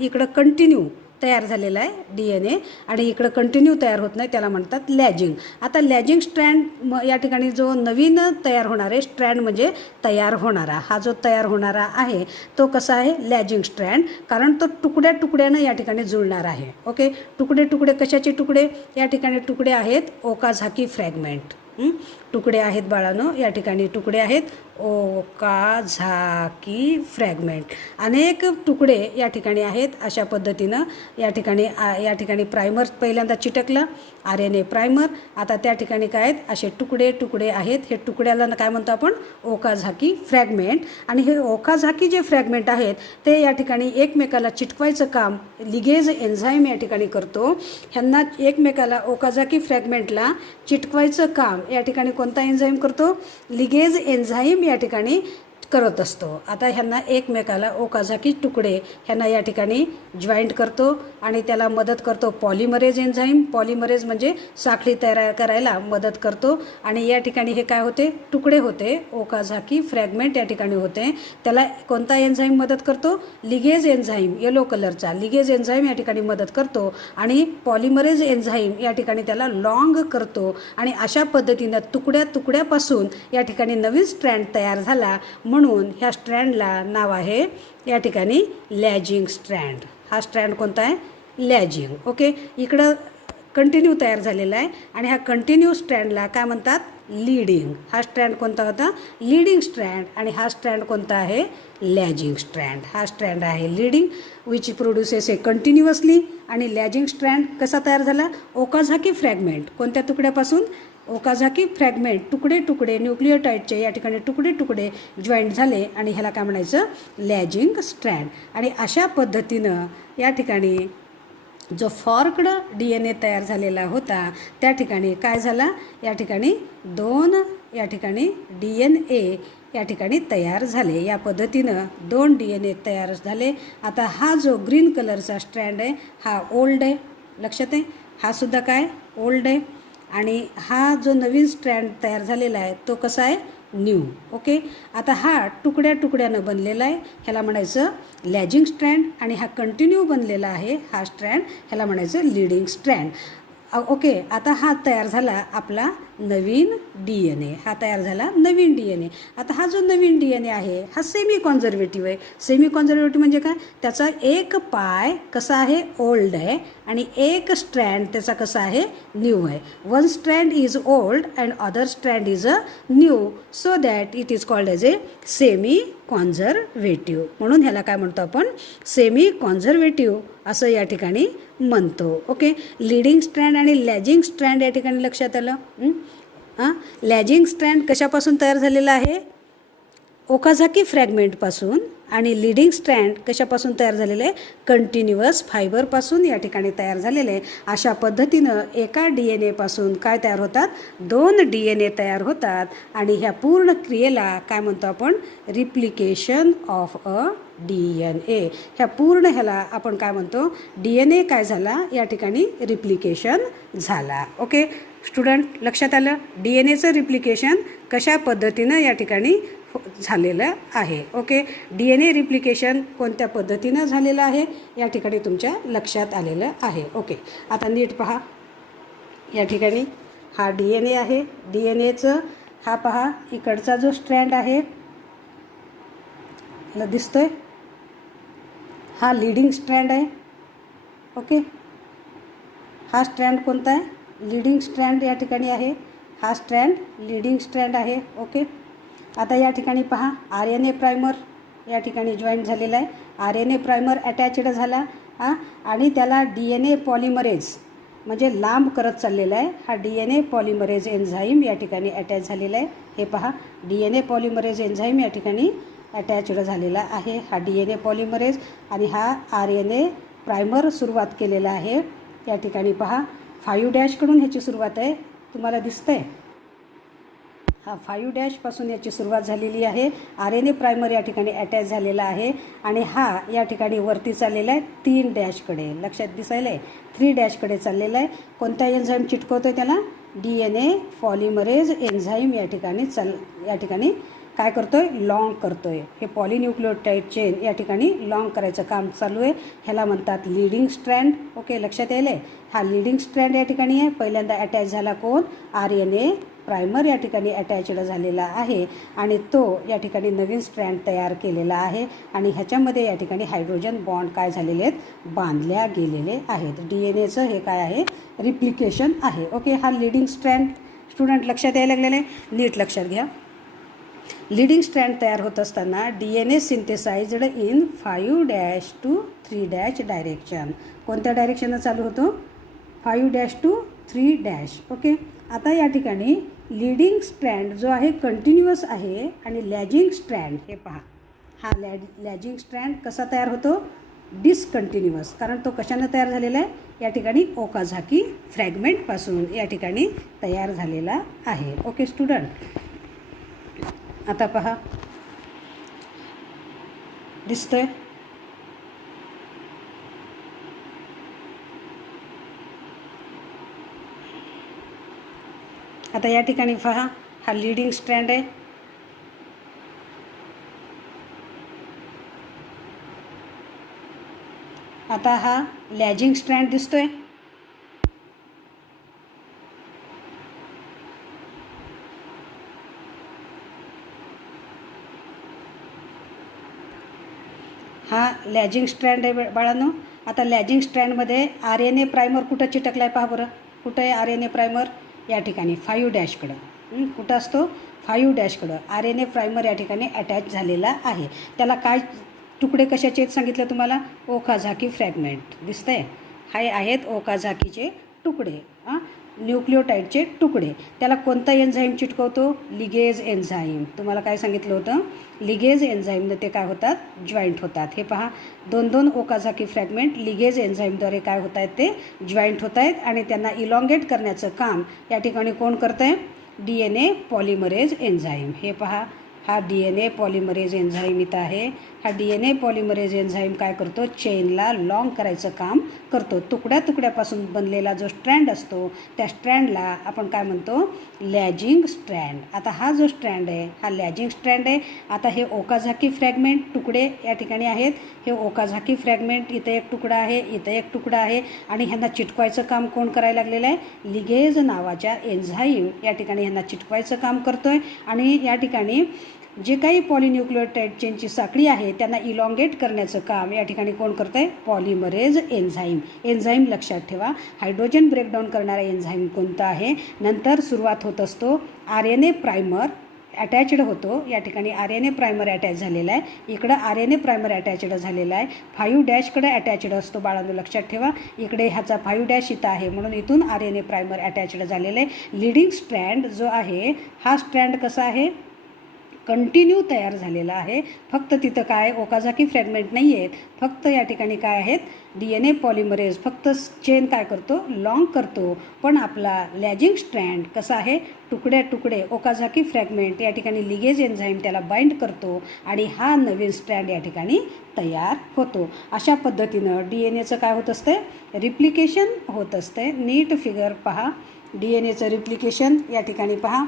इकडं कंटिन्यू तयार झालेला आहे DNA आणि इकडं कंटिन्यू तयार होत नाही, त्याला म्हणतात लॅजिंग. आता लॅजिंग स्ट्रँड या ठिकाणी जो नवीन तयार होणार आहे स्ट्रँड म्हणजे तयार होणारा, हा जो तयार होणारा आहे तो कसा आहे, लॅजिंग स्ट्रँड, कारण तो तुकड्या तुकड्यानं या ठिकाणी जुळणार आहे. ओके, तुकडे तुकडे कशाचे तुकडे, या ठिकाणी तुकडे आहेत ओकाझाकी फ्रॅगमेंट. तुकडे आहेत बाळांनो, या ठिकाणी तुकडे आहेत ओकाझाकी फ्रॅगमेंट. अनेक तुकडे या ठिकाणी आहेत. अशा पद्धतीनं या ठिकाणी प्रायमर पहिल्यांदा चिटकलं, RNA प्रायमर. आता त्या ठिकाणी काय आहेत, असे तुकडे तुकडे आहेत. हे तुकड्याला काय म्हणतो आपण, ओकाझाकी फ्रॅगमेंट. आणि हे ओकाझाकी जे फ्रॅगमेंट आहेत ते या ठिकाणी एकमेकाला चिटकवायचं काम लिगेज एन्झाईम या ठिकाणी करतो. ह्यांना एकमेकाला ओकाझाकी फ्रॅगमेंटला चिटकवायचं काम या ठिकाणी कोणता एन्झाईम करतो, लिगेज एन्झाईम या ठिकाणी करत असतो. आता ह्यांना एकमेकाला ओकाझाकी तुकडे ह्यांना या ठिकाणी जॉईंट करतो आणि त्याला मदत करतो पॉलिमरेज एन्झाईम. पॉलिमरेज म्हणजे साखळी तयार करायला मदत करतो आणि या ठिकाणी हे काय होते, तुकडे होते, ओकाझाकी फ्रॅगमेंट या ठिकाणी होते. त्याला कोणता एन्झाईम मदत करतो, लिगेज एन्झाईम, येलो कलरचा लिगेज एन्झाईम या ठिकाणी मदत करतो आणि पॉलिमरेज एन्झाईम या ठिकाणी त्याला लॉंग करतो. आणि अशा पद्धतीनं तुकड्या तुकड्यापासून या ठिकाणी नवीन स्ट्रँड तयार झाला, म्हणून ह्या स्ट्रँडला नाव आहे या ठिकाणी लॅजिंग स्ट्रँड. हा स्ट्रँड कोणता आहे, लॅजिंग. ओके, इकडं कंटिन्यू तयार झालेला आहे आणि ह्या कंटिन्यू स्ट्रँडला काय म्हणतात, लीडिंग. हा स्ट्रँड कोणता होता, लीडिंग स्ट्रँड. आणि हा स्ट्रँड कोणता आहे, लॅजिंग स्ट्रँड. हा स्ट्रँड आहे leading which produces A continuously. आणि लॅजिंग स्ट्रँड कसा तयार झाला, ओकाझाकी फ्रॅगमेंट. कोणत्या तुकड्यापासून, ओकाझाकी फ्रॅगमेंट. तुकडे तुकडे न्यूक्लिओटाईडचे या ठिकाणी तुकडे तुकडे जॉईंट झाले आणि ह्याला काय म्हणायचं, लॅजिंग स्ट्रँड. आणि अशा पद्धतीनं या ठिकाणी जो फॉर्क्ड DNA तयार झालेला होता त्या ठिकाणी काय झाला, या ठिकाणी दोन या ठिकाणी DNA या ठिकाणी तयार झाले. या पद्धतीनं 2 DNA तयार झाले. आता हा जो ग्रीन कलरचा स्ट्रँड आहे हा ओल्ड आहे, लक्षात आहे, हा सुद्धा काय ओल्ड आहे. आणि हा जो नवीन स्ट्रँड तयार झालेला आहे तो कसा आहे, न्यू. ओके, आता हा तुकड्या तुकड्यानं बनलेला आहे, ह्याला म्हणायचं लॅजिंग स्ट्रँड. आणि हा कंटिन्यू बनलेला आहे हा स्ट्रँड, ह्याला म्हणायचं लीडिंग स्ट्रँड. ओके, आता हा तयार झाला आपला नवीन DNA. हा तयार झाला नवीन DNA. आता हा जो नवीन DNA आहे हा सेमी कॉन्झर्वेटिव्ह आहे. सेमी कॉन्झर्वेटिव्ह म्हणजे काय, त्याचा एक पाय कसा आहे, ओल्ड आहे आणि एक स्ट्रँड त्याचा कसा आहे, न्यू आहे. One strand is old and other strand is a new, so that it is called as a semi conservative. म्हणून ह्याला काय म्हणतो आपण, सेमी कॉन्झर्वेटिव्ह असं या ठिकाणी म्हणतो. ओके, लीडिंग स्ट्रँड आणि लॅजिंग स्ट्रँड या ठिकाणी लक्षात आलं. लॅजिंग स्ट्रँड कशापासून तयार झालेला आहे? ओकाझाकी फ्रॅगमेंटपासून. आणि लीडिंग स्ट्रँड कशापासून तयार झालेलं आहे? कंटिन्युअस फायबरपासून या ठिकाणी तयार झालेले आहे. अशा पद्धतीनं एका DNA-पासून काय तयार होतात? 2 DNA तयार होतात. आणि ह्या पूर्ण क्रियेला काय म्हणतो आपण? Replication of a DNA. ह्या पूर्ण ह्याला आपण काय म्हणतो? DNA काय झाला? या ठिकाणी रिप्लिकेशन झाला. ओके स्टुडंट, लक्षात आलं? DNAचं रिप्लिकेशन कशा पद्धतीनं या ठिकाणी झालेलं आहे. ओके, DNA रिप्लिकेशन कोणत्या पद्धतीनं झालेलं आहे या ठिकाणी तुमच्या लक्षात आलेलं आहे. ओके, आता नीट पहा. या ठिकाणी हा DNA आहे. DNAचं हा पहा इकडचा जो स्ट्रँड आहे दिसतोय, हा लीडिंग स्ट्रँड आहे. ओके, हा स्ट्रँड कोणता आहे? लीडिंग स्ट्रँड या ठिकाणी आहे. हा स्ट्रँड लीडिंग स्ट्रँड आहे. ओके, आता या ठिकाणी पहा RNA प्रायमर या ठिकाणी जॉईंट झालेला आहे. RNA प्रायमर अटॅचड झाला आणि त्याला DNA पॉलिमरेज म्हणजे लांब करत चाललेला आहे. हा DNA पॉलिमरेज एन्झाईम या ठिकाणी अटॅच झालेला आहे. हे पहा DNA पॉलिमरेज एन्झाईम या ठिकाणी अटॅचड झालेला आहे. हा DNA पॉलिमरेज आणि हा RNA प्रायमर सुरुवात केलेला आहे. या ठिकाणी पहा 5' ह्याची सुरुवात आहे. तुम्हाला दिसतंय? हा 5' याची सुरुवात झालेली आहे. RNA प्रायमर या ठिकाणी अटॅच झालेला आहे आणि हा या ठिकाणी वरती चाललेला आहे 3' लक्षात दिसायला आहे. 3' चाललेला आहे. कोणता एन्झाईम चिटकवतोय त्याला? DNA पॉलिमरेज एन्झाईम या ठिकाणी काय करतोय? लॉंग करतोय. हे पॉलिन्यूक्लियोटाइड चेन या ठिकाणी लॉंग करायचं काम चालू आहे. ह्याला म्हणतात लीडिंग स्ट्रँड. ओके, लक्षात यायला आहे? हा लीडिंग स्ट्रँड या ठिकाणी आहे. पहिल्यांदा अटॅच झाला कोण? RNA प्रायमर या ठिकाणी अटॅचड झालेला आहे आणि तो या ठिकाणी नवीन स्ट्रँड तयार केलेला आहे आणि ह्याच्यामध्ये या ठिकाणी हायड्रोजन बॉन्ड काय झालेले आहेत? बांधल्या गेलेले आहेत. DNAचं हे काय आहे? रिप्लिकेशन आहे. ओके, हा लीडिंग स्ट्रँड स्टुडंट लक्षात यायला लागलेलं आहे. नीट लक्षात घ्या. लीडिंग स्ट्रँड तयार होत असताना DNA synthesized in 5' to 3' direction. कोणत्या डायरेक्शननं चालू होतो? 5' to 3'. ओके, आता या ठिकाणी लीडिंग स्ट्रँड जो आहे कंटिन्युअस आहे आणि लॅजिंग स्ट्रँड हे पहा. हा लॅजिंग स्ट्रँड कसा तयार होतो? डिसकंटिन्युअस. कारण तो कशानं तयार झालेला आहे? या ठिकाणी ओकाझाकी फ्रॅगमेंटपासून या ठिकाणी तयार झालेला आहे. ओके स्टुडंट, आता पहा दिसतोय? आता या ठिकाणी पहा हा लीडिंग स्ट्रँड आहे. आता हा लॅजिंग स्ट्रँड दिसतोय. हा लॅजिंग स्ट्रँड आहे बाळांनो. आता लॅजिंग स्ट्रँडमध्ये RNA प्रायमर कुठं चिटकला आहे पहा बरं. कुठं आहे RNA प्रायमर? या ठिकाणी 5'. कुठं असतो? 5'. RNA प्रायमर या ठिकाणी अटॅच झालेला आहे. त्याला काय तुकडे कशाचे आहेत सांगितलं तुम्हाला? ओकाझाकी फ्रॅगमेंट दिसतंय? हे आहेत ओकाझाकीचे तुकडे, न्यूक्लियोटाइडचे तुकडे. त्याला कोणता एन्झाईम चिटकवतो? Ligase enzyme. तुम्हाला काय सांगितलं होतं? लिगेज एन्झाईमनं ते काय होतात? जॉईंट होतात. हे पहा 2 ओकाझाकी फ्रॅगमेंट लिगेज एन्झाईमद्वारे काय होत आहेत? ते जॉईंट होत आहेत आणि त्यांना इलॉंगेट करण्याचं काम या ठिकाणी कोण करतं आहे? DNA polymerase enzyme. हे पहा हा DNA पॉलिमरेज एन्झाईम इथं आहे. हा DNA पॉलिमरेज एन्झाईम काय करतो? चेनला लॉंग करायचं काम करतो. तुकड्यापासून बनलेला जो स्ट्रँड असतो त्या स्ट्रँडला आपण काय म्हणतो? लॅजिंग स्ट्रँड. आता हा जो स्ट्रँड आहे हा लॅजिंग स्ट्रँड आहे. आता हे ओकाझाकी फ्रॅगमेंट तुकडे या ठिकाणी आहेत. हे ओकाझाकी फ्रॅगमेंट इथं एक तुकडा आहे, इथं एक तुकडा आहे आणि ह्यांना चिटकवायचं काम कोण करायला लागलेलं आहे? लिगेज नावाच्या एन्झाईम या ठिकाणी ह्यांना चिटकवायचं काम करतोय आणि या ठिकाणी जे काही पॉलिन्यूक्लियोटाइड चेनची साखळी आहे त्यांना इलॉंगेट करण्याचं काम या ठिकाणी कोण करतं आहे? Polymerase enzyme. एन्झाईम लक्षात ठेवा, हायड्रोजन ब्रेकडाऊन करणारा एन्झाईम कोणता आहे? नंतर सुरुवात होत असतो RNA प्रायमर अटॅच्ड होतो. या ठिकाणी RNA प्रायमर अटॅच झालेला आहे, इकडं RNA प्रायमर अटॅच्ड झालेला आहे. 5' अटॅच्ड असतो बाळांनो, लक्षात ठेवा. इकडे ह्याचा 5' इथं आहे म्हणून इथून RNA प्रायमर अटॅच्ड झालेलं आहे. लीडिंग स्ट्रँड जो आहे हा स्ट्रँड कसा आहे, कंटिन्यू तयार झालेला आहे. फक्त तिथं काय ओकाझाकी फ्रॅगमेंट नाही आहेत, फक्त या ठिकाणी काय आहेत DNA पॉलिमरेज फक्त चेन काय करतो, लॉंग करतो. पण आपला लॅजिंग स्ट्रँड कसा आहे, तुकडे तुकडे ओकाझाकी फ्रॅगमेंट या ठिकाणी लिगेज एन्झाईम त्याला बाइंड करतो आणि हा नवीन स्ट्रँड या ठिकाणी तयार होतो. अशा पद्धतीनं DNAचं काय होत असते, रिप्लिकेशन होत असते. नीट फिगर पहा, DNAचं रिप्लिकेशन या ठिकाणी पहा.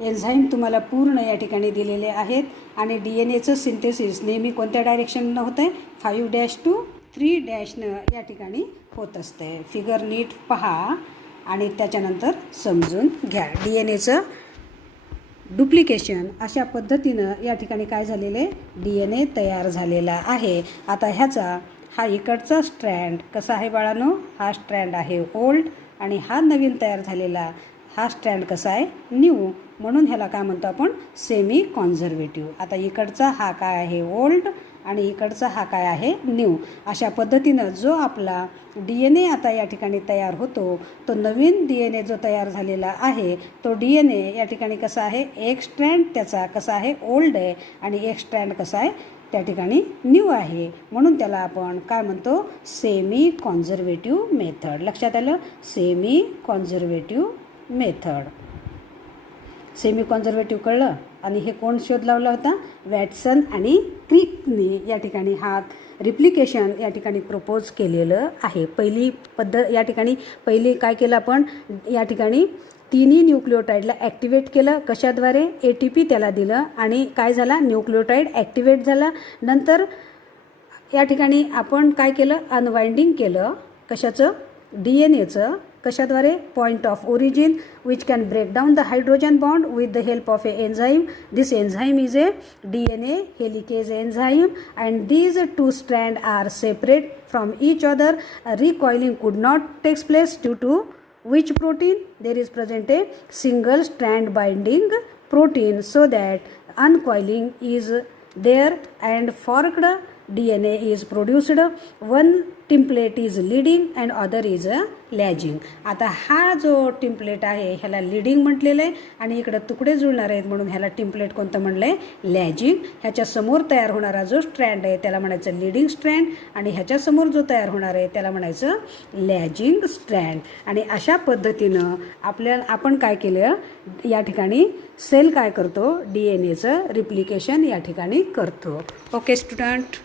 एन्झाईम तुम्हाला पूर्ण या ठिकाणी दिलेले आहेत आणि DNAचं सिंथेसिस नेहमी कोणत्या डायरेक्शननं होतं आहे, 5' to 3' या ठिकाणी होत असते. फिगर नीट पहा आणि त्याच्यानंतर समजून घ्या. DNAचं डुप्लिकेशन अशा पद्धतीनं या ठिकाणी काय झालेले, DNA तयार झालेला आहे. आता ह्याचा हा इकडचा स्ट्रँड कसा आहे बाळांनो, हा स्ट्रँड आहे ओल्ड आणि हा नवीन तयार झालेला हा स्ट्रँड कसा आहे, न्यू. म्हणून ह्याला काय म्हणतो आपण, सेमी कॉन्झर्वेटिव्ह. आता इकडचा हा काय आहे ओल्ड आणि इकडचा हा काय आहे न्यू. अशा पद्धतीनं जो आपला DNA आता या ठिकाणी तयार होतो, तो नवीन DNA जो तयार झालेला आहे तो DNA या ठिकाणी कसा आहे, एक स्ट्रँड त्याचा कसा आहे ओल्ड आहे आणि एक स्ट्रँड कसा आहे त्या ठिकाणी न्यू आहे. म्हणून त्याला आपण काय म्हणतो, सेमी कॉन्झर्वेटिव्ह मेथड. लक्षात आलं, semi conservative method. Semi conservative कळलं. आणि हे कोण शोध लावला होता, वॅटसन आणि क्रिकने या ठिकाणी हा रिप्लिकेशन या ठिकाणी प्रपोज केलेलं आहे. पहिली पद्धत या ठिकाणी पहिली काय केलं आपण, या ठिकाणी तिन्ही न्यूक्लिओटाईडला ॲक्टिवेट केलं. कशाद्वारे, ATP त्याला दिलं आणि काय झाला, न्यूक्लिओटाईड ॲक्टिवेट झाला. नंतर या ठिकाणी आपण काय केलं, अनवाइंडिंग केलं. कशाचं, DNAचं. कशाद्वारे, point of origin which can break down the hydrogen bond with the help of a enzyme. This enzyme is a DNA helicase enzyme and these two strands are separate from each other. Recoiling could not take place due to which protein? There is present a single strand binding protein so that uncoiling is there and forked DNA is produced. One template is leading and other is lagging. आता हा जो template आहे ह्याला leading म्हटलेलं आहे आणि इकडं तुकडे जुळणार आहेत म्हणून ह्याला टेम्पलेट कोणतं म्हणलं आहे, लॅजिंग. ह्याच्या समोर तयार होणारा जो स्ट्रँड आहे त्याला म्हणायचं लीडिंग स्ट्रँड आणि ह्याच्या समोर जो तयार होणार आहे त्याला म्हणायचं लॅजिंग स्ट्रँड. आणि अशा पद्धतीनं आपण काय केलं, या ठिकाणी सेल काय करतो, DNAचं रिप्लिकेशन या ठिकाणी करतो. Okay student.